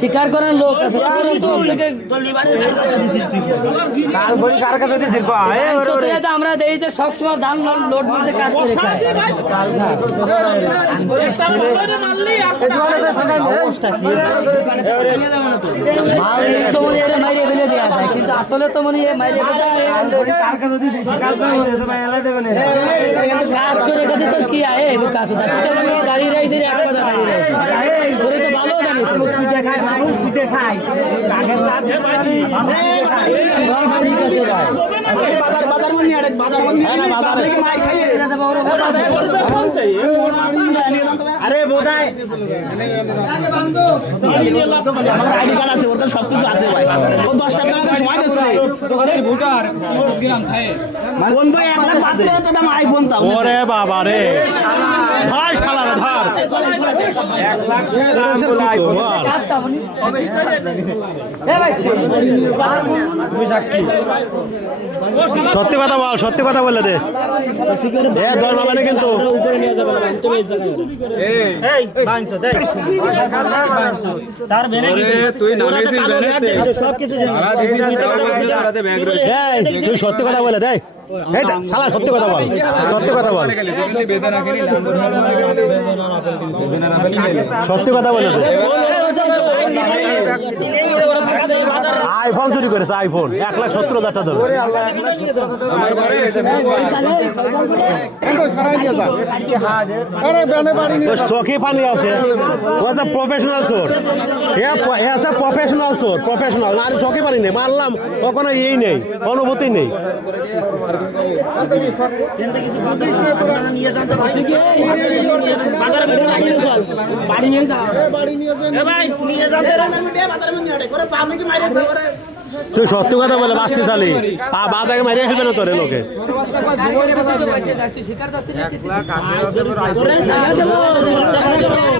শিকার করার লোক আছে আমরা দেই যে সবসময় ধান লোড মধ্যে কাজ করে খাই কিন্তু আসলে তো মনে কাজ করে তো কি আয় কাজ দাঁড়িয়ে রয়েছে এক কথা দাঁড়িয়ে রয়েছে তো ভালো আরে বোধায় আইডি কার্ড আছে ওর কাছে সবকিছু আছে ভাই ও 10 টাকা আমাকে সময় দিচ্ছে ভোটার গ্রাম থাকে কোন ভাই 1 লাখ মাত্র তো দাম আইফোন তা ওরে বাবা রে ভাই শালা ধর 1 লাখ আইফোন এ ভাই তুমি সাক্ষী সত্যি কথা বল সত্যি কথা বলে দে এ দর বাবা কিন্তু উপরে নিয়ে যাবে না তুমি এই জায়গায় এই বানছো দেখ তার বেনে গেছে তুই নামেছিস বেনেতে সব কিছু জানি আরাতে ব্যাগ রয়েছে এই তুই সত্যি কথা বলে দে এই শালা সত্যি কথা বল সত্যি কথা বল সত্যি কথা বলে আইফোন চুরি করেছে আইফোন 1,70,000 টাকা দেবে চোখে পানি আছে প্রফেশনাল চোর প্রফেশনাল চোর প্রফেশনাল না চোখে পানি নেই মারলাম ও কোনো ইয়েই নেই অনুভূতি নেই তুই সত্যি কথা বলে বাঁচতে চালি বাদাকে মারিয়ে ফেলবে না তোরে লোকে